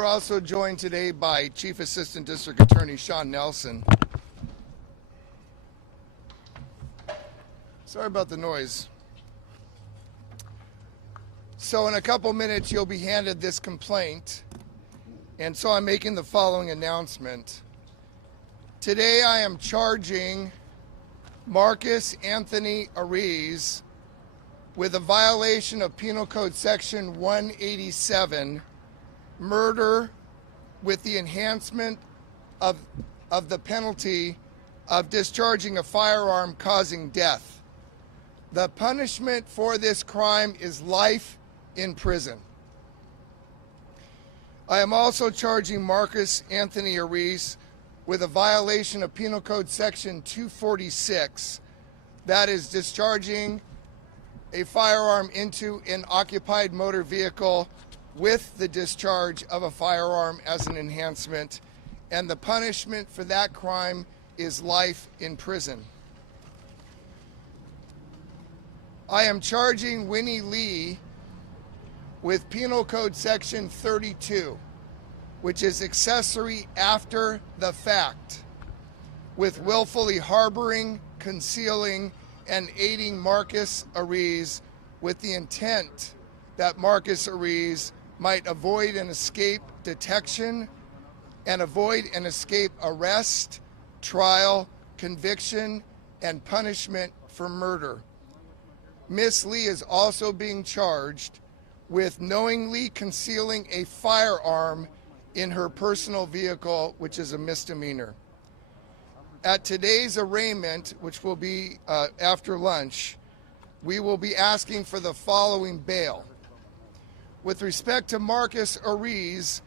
we're also joined today by Chief Assistant District Attorney Sean Nelson. Sorry about the noise. So in a couple minutes, you'll be handed this complaint. And so I'm making the following announcement. Today, I am charging Marcus Anthony Ariz with a violation of Penal Code Section 187, murder with the enhancement of the penalty of discharging a firearm causing death. The punishment for this crime is life in prison. I am also charging Marcus Anthony Ariz with a violation of Penal Code Section 246, that is discharging a firearm into an occupied motor vehicle with the discharge of a firearm as an enhancement, and the punishment for that crime is life in prison. I am charging Winnie Lee with Penal Code Section 32, which is accessory after the fact, with willfully harboring, concealing, and aiding Marcus Ariz with the intent that Marcus Ariz might avoid and escape detection and avoid and escape arrest, trial, conviction, and punishment for murder. Miss Lee is also being charged with knowingly concealing a firearm in her personal vehicle, which is a misdemeanor. At today's arraignment, which will be after lunch, we will be asking for the following bail. With respect to Marcus Ariz,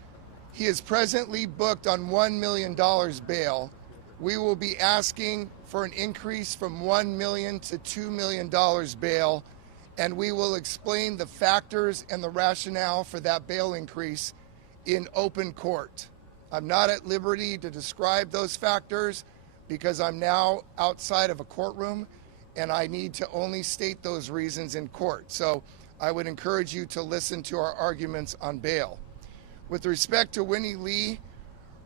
he is presently booked on $1 million bail. We will be asking for an increase from $1 million to $2 million bail, and we will explain the factors and the rationale for that bail increase in open court. I'm not at liberty to describe those factors because I'm now outside of a courtroom and I need to only state those reasons in court. So I would encourage you to listen to our arguments on bail. With respect to Winnie Lee,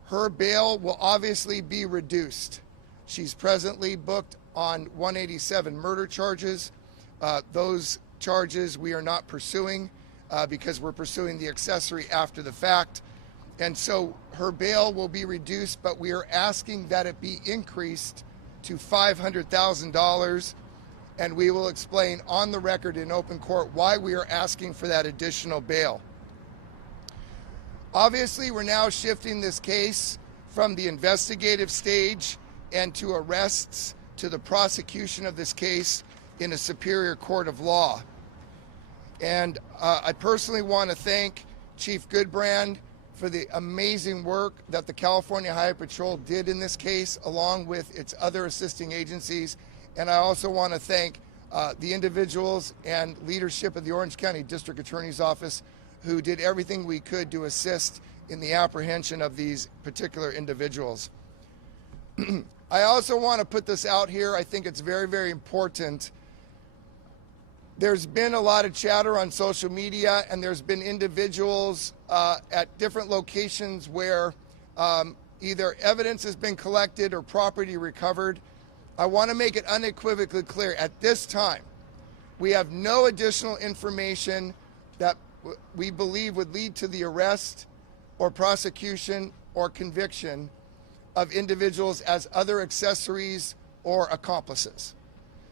her bail will obviously be reduced. She's presently booked on 187 murder charges. Those charges we are not pursuing because we're pursuing the accessory after the fact. And so her bail will be reduced, but we are asking that it be increased to $500,000. And we will explain on the record in open court why we are asking for that additional bail. Obviously, we're now shifting this case from the investigative stage and to arrests to the prosecution of this case in a superior court of law. And I personally want to thank Chief Goodbrand for the amazing work that the California Highway Patrol did in this case, along with its other assisting agencies. And I also want to thank the individuals and leadership of the Orange County District Attorney's Office who did everything we could to assist in the apprehension of these particular individuals. I also want to put this out here. I think it's very, very important. There's been a lot of chatter on social media, and there's been individuals at different locations where either evidence has been collected or property recovered. I want to make it unequivocally clear, at this time, we have no additional information that we believe would lead to the arrest or prosecution or conviction of individuals as other accessories or accomplices.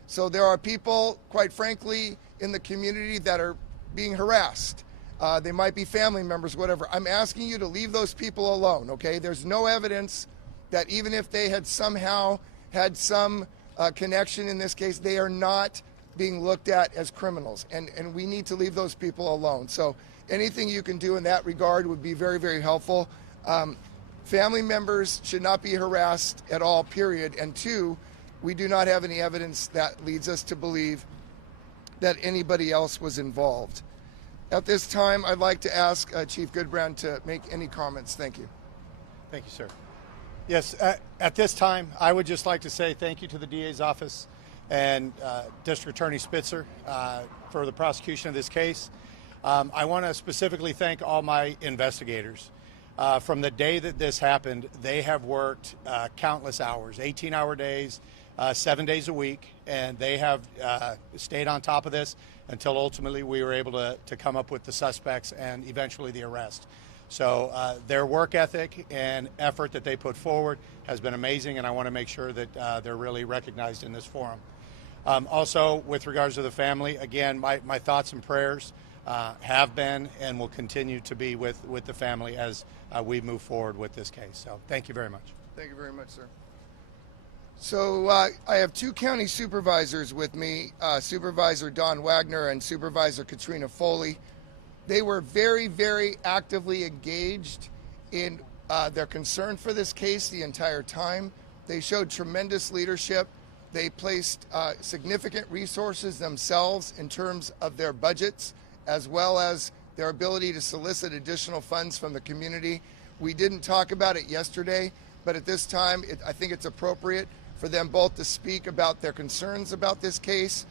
So there are people, quite frankly, in the community that are being harassed. They might be family members, whatever. I'm asking you to leave those people alone, okay? There's no evidence that even if they had somehow had some connection in this case, they are not being looked at as criminals. And we need to leave those people alone. So anything you can do in that regard would be very, very helpful. Family members should not be harassed at all, period. And two, we do not have any evidence that leads us to believe that anybody else was involved. At this time, I'd like to ask Chief Goodbrand to make any comments. Thank you. Thank you, sir. Yes, at this time, I would just like to say thank you to the DA's office and District Attorney Spitzer for the prosecution of this case. I want to specifically thank all my investigators. From the day that this happened, they have worked countless hours, 18-hour days, 7 days a week, and they have stayed on top of this until ultimately we were able to come up with the suspects and eventually the arrest. So their work ethic and effort that they put forward has been amazing, and I want to make sure that they're really recognized in this forum. Also, with regards to the family, again, my thoughts and prayers have been and will continue to be with the family as we move forward with this case. So thank you very much. Thank you very much, sir. So I have two county supervisors with me, Supervisor Don Wagner and Supervisor Katrina Foley. They were very, very actively engaged in their concern for this case the entire time. They showed tremendous leadership. They placed significant resources themselves in terms of their budgets, as well as their ability to solicit additional funds from the community. We didn't talk about it yesterday, but at this time, I think it's appropriate for them both to speak about their concerns about this case,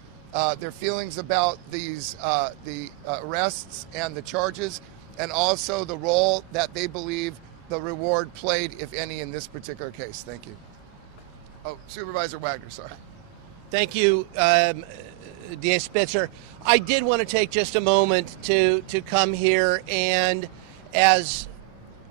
their feelings about the arrests and the charges, and also the role that they believe the reward played, if any, in this particular case. Thank you. Oh, Supervisor Wagner, sorry. Thank you, DA Spitzer. I did want to take just a moment to come here and, as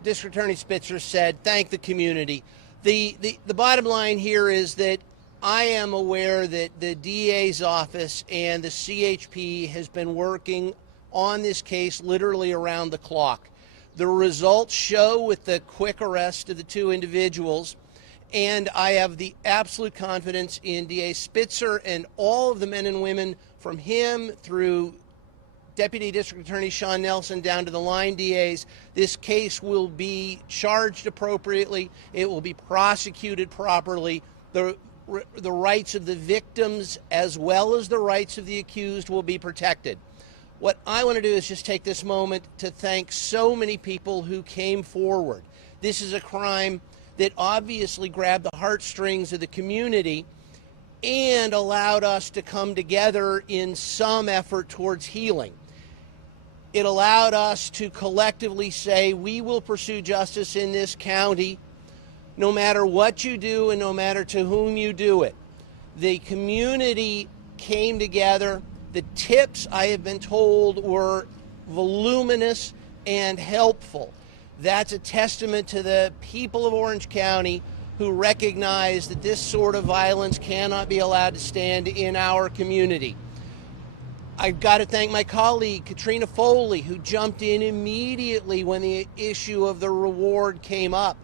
District Attorney Spitzer said, thank the community. The bottom line here is that I am aware that the DA's office and the CHP has been working on this case literally around the clock. The results show with the quick arrest of the two individuals, and I have the absolute confidence in DA Spitzer and all of the men and women from him through Deputy District Attorney Sean Nelson down to the line DAs. This case will be charged appropriately. It will be prosecuted properly. The rights of the victims as well as the rights of the accused will be protected. What I want to do is just take this moment to thank so many people who came forward. This is a crime that obviously grabbed the heartstrings of the community and allowed us to come together in some effort towards healing. It allowed us to collectively say, we will pursue justice in this county no matter what you do and no matter to whom you do it. The community came together. The tips, I have been told, were voluminous and helpful. That's a testament to the people of Orange County who recognize that this sort of violence cannot be allowed to stand in our community. I've got to thank my colleague, Katrina Foley, who jumped in immediately when the issue of the reward came up.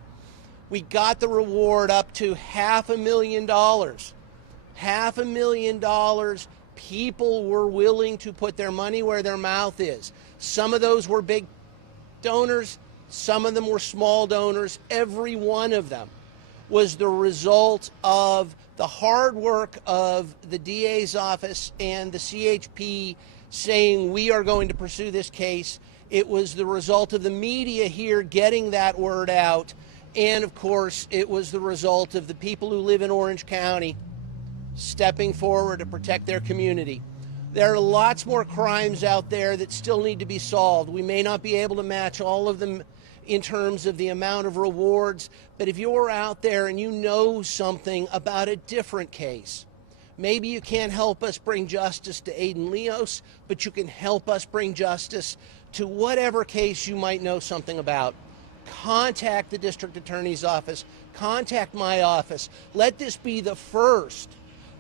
We got the reward up to $500,000. $500,000. People were willing to put their money where their mouth is. Some of those were big donors. Some of them were small donors. Every one of them was the result of the hard work of the DA's office and the CHP saying we are going to pursue this case. It was the result of the media here getting that word out. And of course, it was the result of the people who live in Orange County stepping forward to protect their community. There are lots more crimes out there that still need to be solved. We may not be able to match all of them in terms of the amount of rewards, but if you're out there and you know something about a different case, maybe you can't help us bring justice to Aiden Leos, but you can help us bring justice to whatever case you might know something about. Contact the District Attorney's office, contact my office. Let this be the first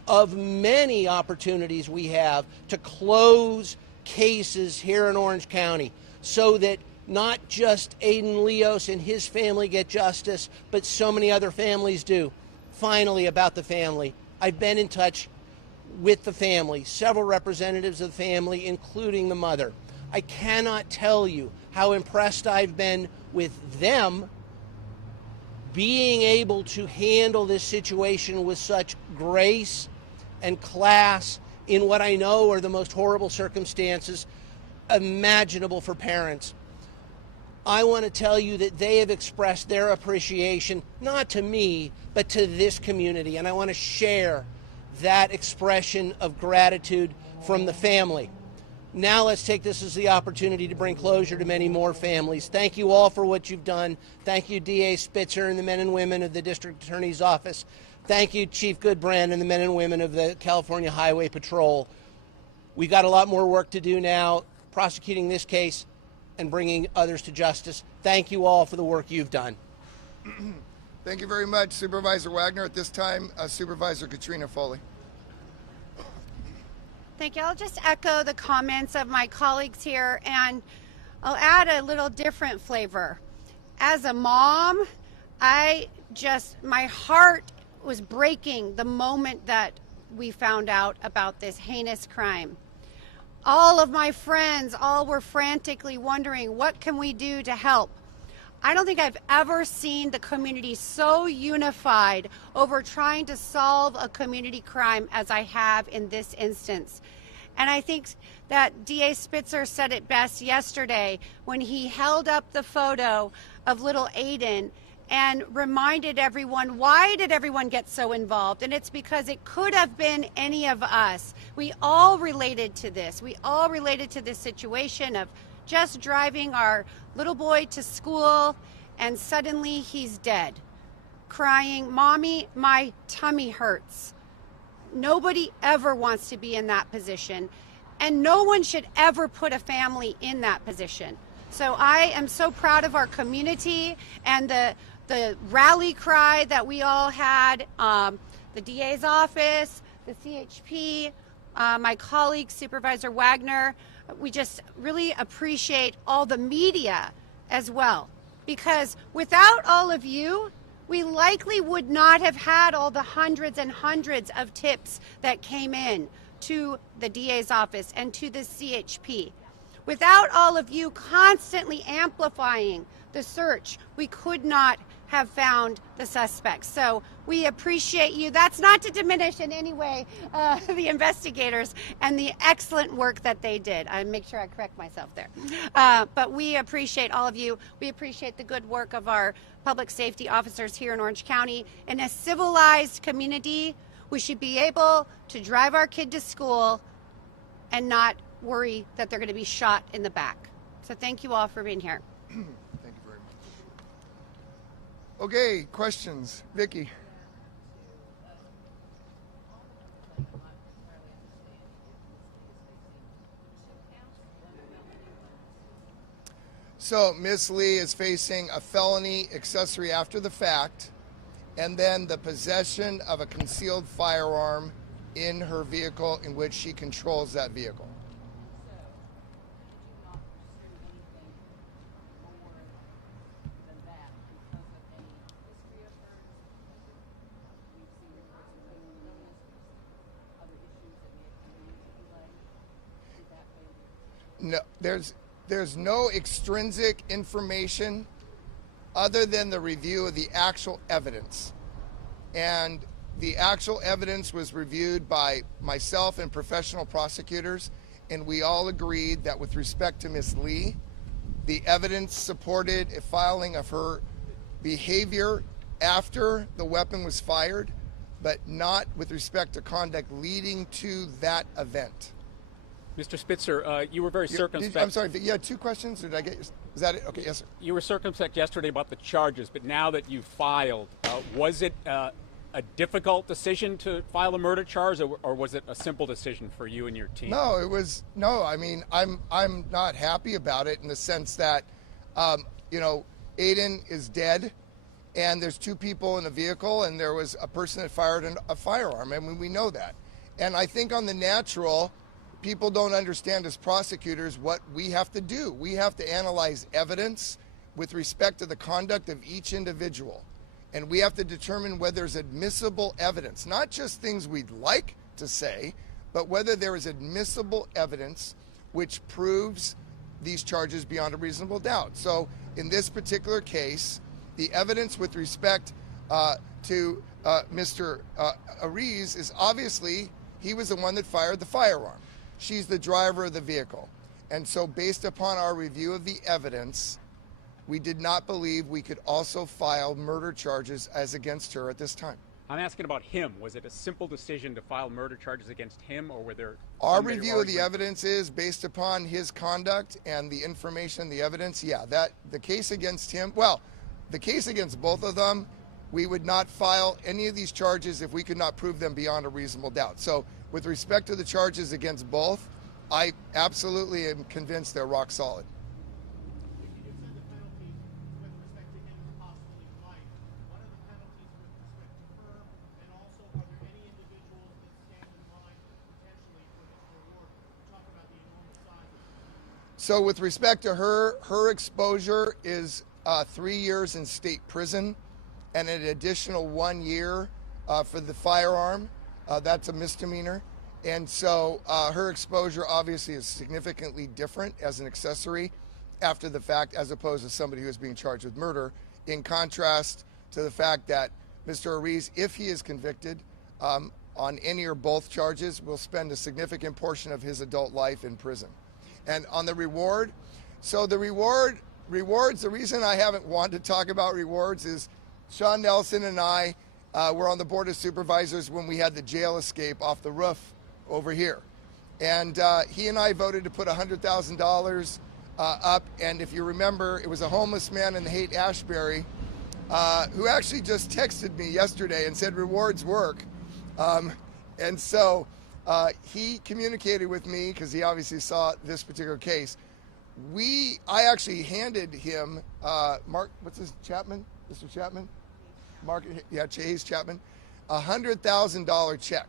of many opportunities we have to close cases here in Orange County so that not just Aiden Leos and his family get justice, but so many other families do. Finally, about the family, I've been in touch with the family, several representatives of the family, including the mother. I cannot tell you how impressed I've been with them being able to handle this situation with such grace and class in what I know are the most horrible circumstances imaginable for parents. I want to tell you that they have expressed their appreciation, not to me, but to this community. And I want to share that expression of gratitude from the family. Now let's take this as the opportunity to bring closure to many more families. Thank you all for what you've done. Thank you, DA Spitzer and the men and women of the District Attorney's Office. Thank you, Chief Goodbrand and the men and women of the California Highway Patrol. We've got a lot more work to do now, prosecuting this case and bringing others to justice. Thank you all for the work you've done. Thank you very much, Supervisor Wagner. At this time, Supervisor Katrina Foley. Thank you. I'll just echo the comments of my colleagues here, and I'll add a little different flavor. As a mom, my heart was breaking the moment that we found out about this heinous crime. All of my friends all were frantically wondering, what can we do to help? I don't think I've ever seen the community so unified over trying to solve a community crime as I have in this instance. And I think that DA Spitzer said it best yesterday when he held up the photo of little Aiden and reminded everyone, why did everyone get so involved? And it's because it could have been any of us. We all related to this. We all related to this situation of just driving our little boy to school, and suddenly he's dead, crying, "Mommy, my tummy hurts." Nobody ever wants to be in that position, and no one should ever put a family in that position. So I am so proud of our community and the rally cry that we all had, the DA's office, the CHP, my colleague, Supervisor Wagner. We just really appreciate all the media as well, because without all of you, we likely would not have had all the hundreds and hundreds of tips that came in to the DA's office and to the CHP. Without all of you constantly amplifying the search, we could not have found the suspects. So we appreciate you. That's not to diminish in any way the investigators and the excellent work that they did. I make sure I correct myself there. But we appreciate all of you. We appreciate the good work of our public safety officers here in Orange County. In a civilized community, we should be able to drive our kid to school and not worry that they're going to be shot in the back. So thank you all for being here. Thank you very much. Okay, questions? Vicki. So Miss Lee is facing a felony accessory after the fact, and then the possession of a concealed firearm in her vehicle in which she controls that vehicle. No, there's no extrinsic information other than the review of the actual evidence. And the actual evidence was reviewed by myself and professional prosecutors, and we all agreed that with respect to Ms. Lee, the evidence supported a filing of her behavior after the weapon was fired, but not with respect to conduct leading to that event. Mr. Spitzer, you were very circumspect. I'm sorry, you had two questions? Did I get? Is that it? Okay, yes, sir. You were circumspect yesterday about the charges, but now that you've filed, was it a difficult decision to file a murder charge, or was it a simple decision for you and your team? No, it was no. I mean, I'm not happy about it in the sense that, Aiden is dead, and there's two people in the vehicle, and there was a person that fired a firearm. I mean, we know that, and I think on the natural. People don't understand as prosecutors what we have to do. We have to analyze evidence with respect to the conduct of each individual. And we have to determine whether there's admissible evidence, not just things we'd like to say, but whether there is admissible evidence which proves these charges beyond a reasonable doubt. So in this particular case, the evidence with respect to Mr. Ariz is obviously he was the one that fired the firearm. She's the driver of the vehicle. And so based upon our review of the evidence, we did not believe we could also file murder charges as against her at this time. I'm asking about him. Was it a simple decision to file murder charges against him, or were there... Our review of the evidence is based upon his conduct and the information, the evidence. Yeah, that the case against him, well, the case against both of them, we would not file any of these charges if we could not prove them beyond a reasonable doubt. So with respect to the charges against both, I absolutely am convinced they're rock solid. So with respect to her exposure is 3 years in state prison and an additional 1 year for the firearm. That's a misdemeanor. And so her exposure obviously is significantly different as an accessory after the fact as opposed to somebody who is being charged with murder, in contrast to the fact that Mr. Ariz, if he is convicted on any or both charges, will spend a significant portion of his adult life in prison. And on the reward, so the rewards, the reason I haven't wanted to talk about rewards is Sean Nelson and I were on the Board of Supervisors when we had the jail escape off the roof over here. And he and I voted to put $100,000 up. And if you remember, it was a homeless man in the Haight-Ashbury who actually just texted me yesterday and said rewards work. And so he communicated with me because he obviously saw this particular case. I actually handed him, Mark, what's his, Chapman? Mr. Chapman? Mark, yeah, Chase Chapman, $100,000 check.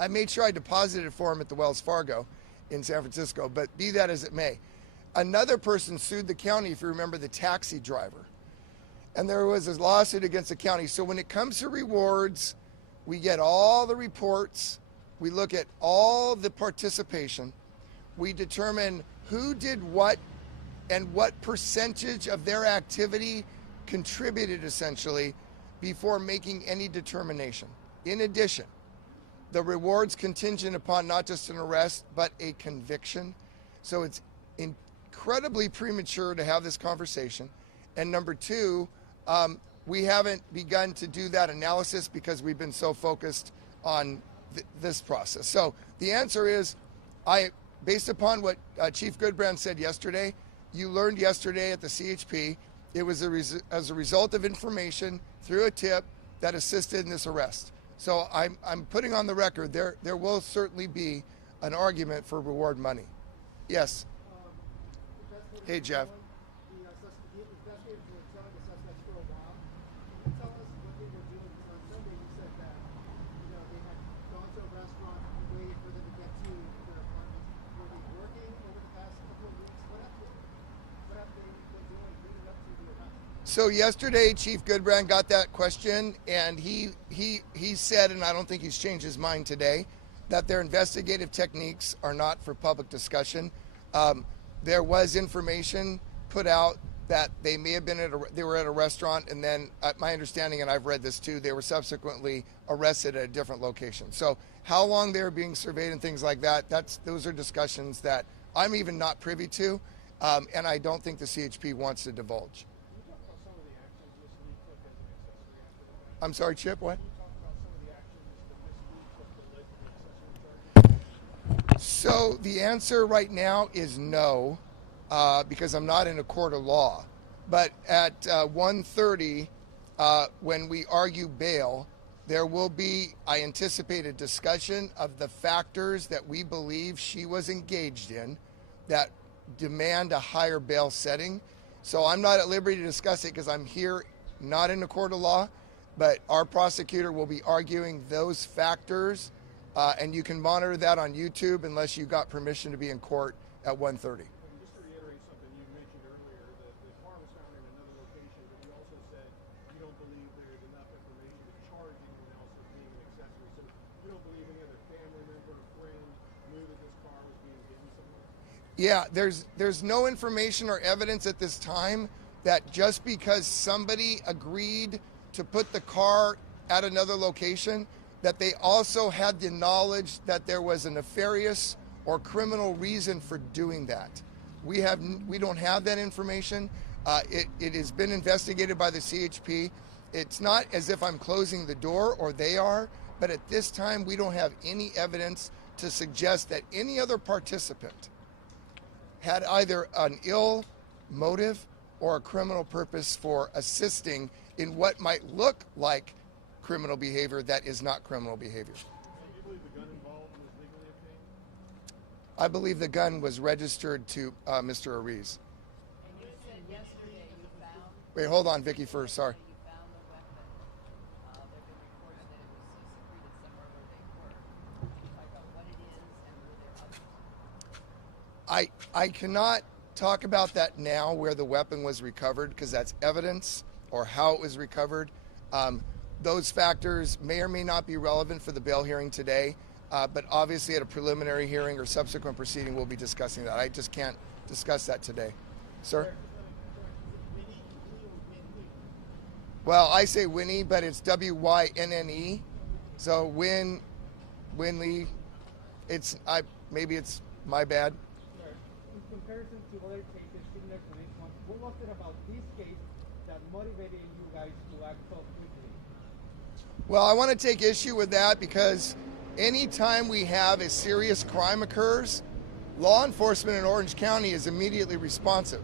I made sure I deposited it for him at the Wells Fargo in San Francisco, but be that as it may. Another person sued the county, if you remember, the taxi driver. And there was a lawsuit against the county. So when it comes to rewards, we get all the reports, we look at all the participation, we determine who did what and what percentage of their activity contributed essentially before making any determination. In addition, the reward's contingent upon not just an arrest, but a conviction. So it's incredibly premature to have this conversation. And number two, we haven't begun to do that analysis because we've been so focused on this process. So the answer is, based upon what Chief Goodbrand said yesterday, you learned yesterday at the CHP, it was as a result of information through a tip that assisted in this arrest. So I'm putting on the record there will certainly be an argument for reward money. Yes. Hey, Jeff. So yesterday, Chief Goodbrand got that question, and he said, and I don't think he's changed his mind today, that their investigative techniques are not for public discussion. There was information put out that they may have been they were at a restaurant, and then, my understanding, and I've read this too, they were subsequently arrested at a different location. So how long they were being surveyed and things like that, those are discussions that I'm even not privy to, and I don't think the CHP wants to divulge. I'm sorry, Chip, what? So the answer right now is no, because I'm not in a court of law. But at 1:30, when we argue bail, there will be, I anticipate, a discussion of the factors that we believe she was engaged in that demand a higher bail setting. So I'm not at liberty to discuss it because I'm here not in a court of law. But our prosecutor will be arguing those factors, and you can monitor that on YouTube unless you got permission to be in court at 1:30. Just to reiterate something you mentioned earlier, the car was found in another location, but you also said you don't believe there is enough information to charge anyone else with being an accessory. So you don't believe any other family member or friend knew that this car was being hidden somewhere? Yeah, there's no information or evidence at this time that just because somebody agreed to put the car at another location, that they also had the knowledge that there was a nefarious or criminal reason for doing that. We don't have that information. It has been investigated by the CHP, it's not as if I'm closing the door or they are, but at this time we don't have any evidence to suggest that any other participant had either an ill motive or a criminal purpose for assisting in what might look like criminal behavior that is not criminal behavior. Do you believe the gun involved was legally obtained? I believe the gun was registered to Mr. Ariz. And you said yesterday you found. Wait, hold on, Vicky, first. Sorry. You found the weapon. There have been reports that it was secreted somewhere where they were. Can you talk about what it is and were there others? I cannot talk about that now, where the weapon was recovered, because that's evidence, or how it was recovered. Those factors may or may not be relevant for the bail hearing today, but obviously at a preliminary hearing or subsequent proceeding, we'll be discussing that. I just can't discuss that today. Sir? Well, I say Winnie, but it's W-Y-N-N-E. So Winley. Maybe it's my bad. In comparison to other cases similar to this one, what was it about this case that motivated you guys to act so quickly? Well, I want to take issue with that because anytime we have a serious crime occurs, law enforcement in Orange County is immediately responsive.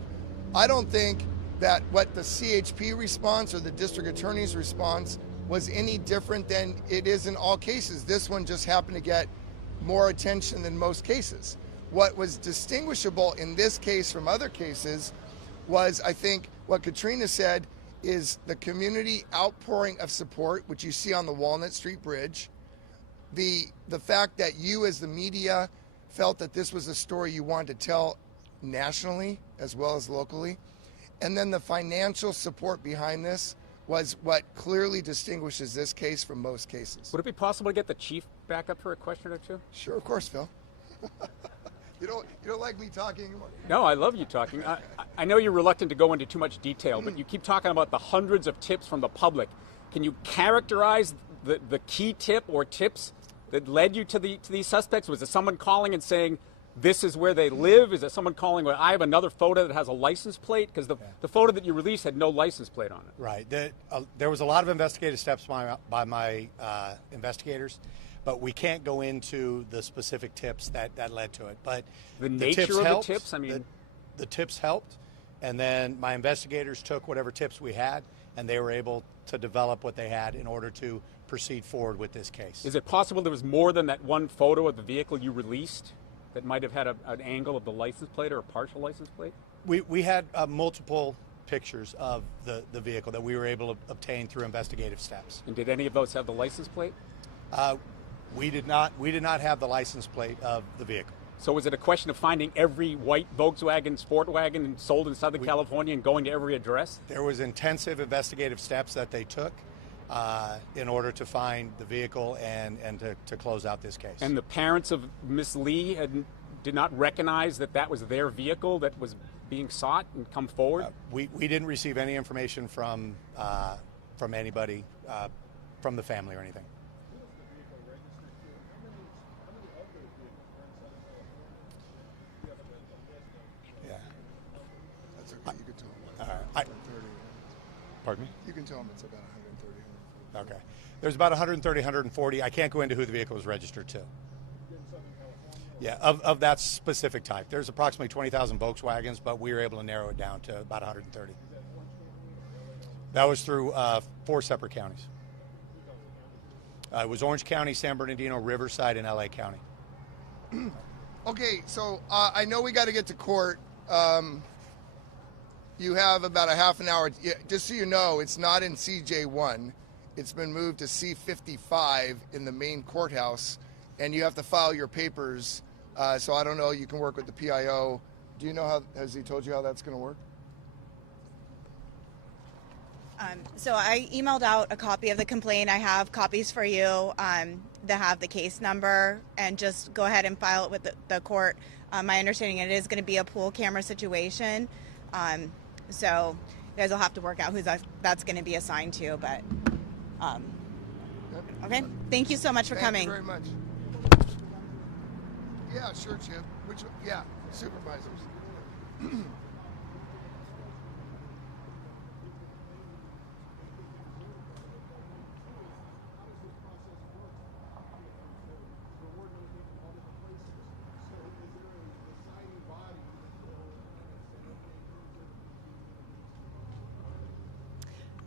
I don't think that what the CHP response or the district attorney's response was any different than it is in all cases. This one just happened to get more attention than most cases. What was distinguishable in this case from other cases was, I think, what Katrina said is the community outpouring of support, which you see on the Walnut Street Bridge. The fact that you as the media felt that this was a story you wanted to tell nationally as well as locally. And then the financial support behind this was what clearly distinguishes this case from most cases. Would it be possible to get the chief back up for a question or two? Sure, of course, Phil. You don't like me talking anymore? No, I love you talking. I know you're reluctant to go into too much detail, but you keep talking about the hundreds of tips from the public. Can you characterize the key tip or tips that led you to these suspects? Was it someone calling and saying, this is where they live? Is it someone calling, well, I have another photo that has a license plate? Because the photo that you released had no license plate on it. Right. There was a lot of investigative steps by my investigators, but we can't go into the specific tips that led to it. But the nature of the tips, I mean, the tips helped, and then my investigators took whatever tips we had, and they were able to develop what they had in order to proceed forward with this case. is it possible there was more than that one photo of the vehicle you released that might have had an angle of the license plate or a partial license plate? We had multiple pictures of the vehicle that we were able to obtain through investigative steps. And did any of those have the license plate? We did not have the license plate of the vehicle. So was it a question of finding every white Volkswagen sport wagon sold in Southern California and going to every address? There was intensive investigative steps that they took in order to find the vehicle and to close out this case. And the parents of Miss Lee did not recognize that was their vehicle that was being sought and come forward? We didn't receive any information from anybody, from the family or anything. Yeah. That's okay. You can tell them. All right. Pardon me? You can tell them it's about 130. Okay. There's about 130, 140. I can't go into who the vehicle was registered to. Yeah, of that specific type. There's approximately 20,000 Volkswagens, but we were able to narrow it down to about 130. That was through 4 separate counties. It was Orange County, San Bernardino, Riverside, and LA County. Okay, so I know we got to get to court. You have about a half an hour. Just so you know, it's not in CJ1. It's been moved to C55 in the main courthouse, and you have to file your papers. So I don't know. You can work with the PIO. Do you know how? Has he told you how that's going to work? So I emailed out a copy of the complaint. I have copies for you that have the case number, and just go ahead and file it with the court. My understanding, it is going to be a pool camera situation. So you guys will have to work out who that's going to be assigned to. But okay, thank you so much for coming. Thank you very much. Yeah, sure, Chip. Which one? Yeah, supervisors.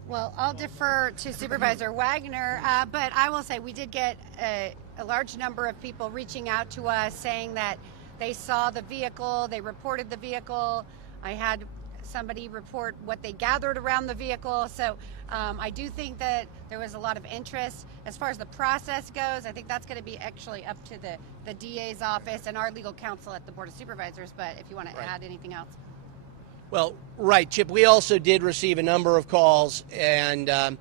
Well, I'll defer to Supervisor Wagner, but I will say we did get a large number of people reaching out to us saying that they saw the vehicle, they reported the vehicle. I had somebody report what they gathered around the vehicle. So I do think that there was a lot of interest. As far as the process goes, I think that's going to be actually up to the DA's office and our legal counsel at the Board of Supervisors. But if you want to add anything else. Well, right, Chip. We also did receive a number of calls, and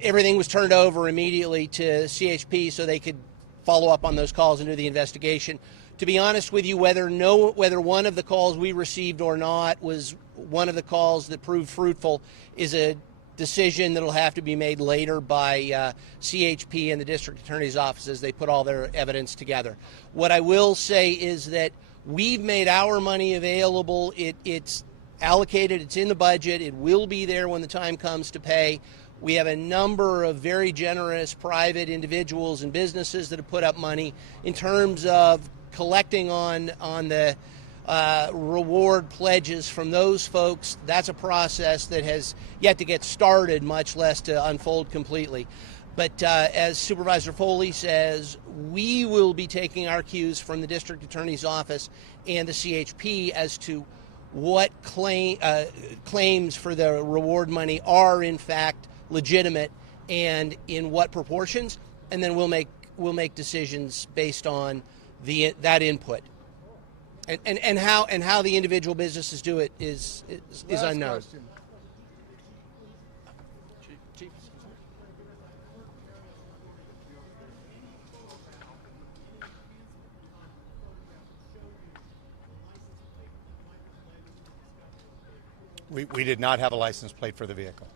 everything was turned over immediately to CHP so they could follow up on those calls and do the investigation. To be honest with you, whether one of the calls we received or not was one of the calls that proved fruitful is a decision that will have to be made later by CHP and the district attorney's office as they put all their evidence together. What I will say is that we've made our money available. It's allocated, it's in the budget, it will be there when the time comes to pay. We have a number of very generous private individuals and businesses that have put up money. In terms of collecting on the reward pledges from those folks, that's a process that has yet to get started, much less to unfold completely. But as Supervisor Foley says, we will be taking our cues from the district attorney's office and the CHP as to what claims for the reward money are in fact legitimate and in what proportions, and then we'll make decisions based on that input. And how the individual businesses do it is unknown. Question. We did not have a license plate for the vehicle.